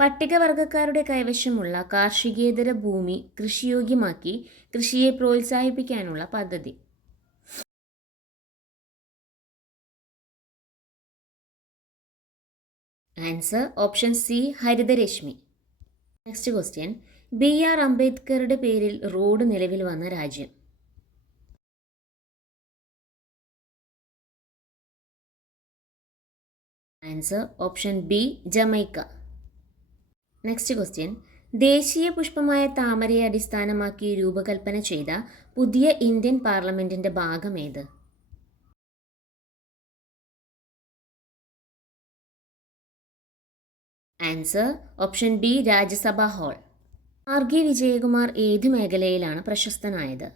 പട്ടികവർഗക്കാരുടെ കൈവശമുള്ള കാർഷികേതര ഭൂമി കൃഷിയോഗ്യമാക്കി കൃഷിയെ പ്രോത്സാഹിപ്പിക്കാനുള്ള പദ്ധതി. Answer option C Haritharashmi. Next question, BR അംബേദ്കറുടെ പേരിൽ റോഡ് നിലവിൽ വന്ന രാജ്യം. Answer option B Jamaica. Next question, ദേശീയ പുഷ്പമായ താമരയെ അടിസ്ഥാനമാക്കി രൂപകൽപ്പന ചെയ്ത പുതിയ ഇന്ത്യൻ പാർലമെന്റിന്റെ ഭാഗം ഏത്? ആൻസർ ഓപ്ഷൻ ബി രാജ്യസഭാ ഹാൾ. RG വിജയകുമാർ ഏത് മേഖലയിലാണ് പ്രശസ്തനായത്?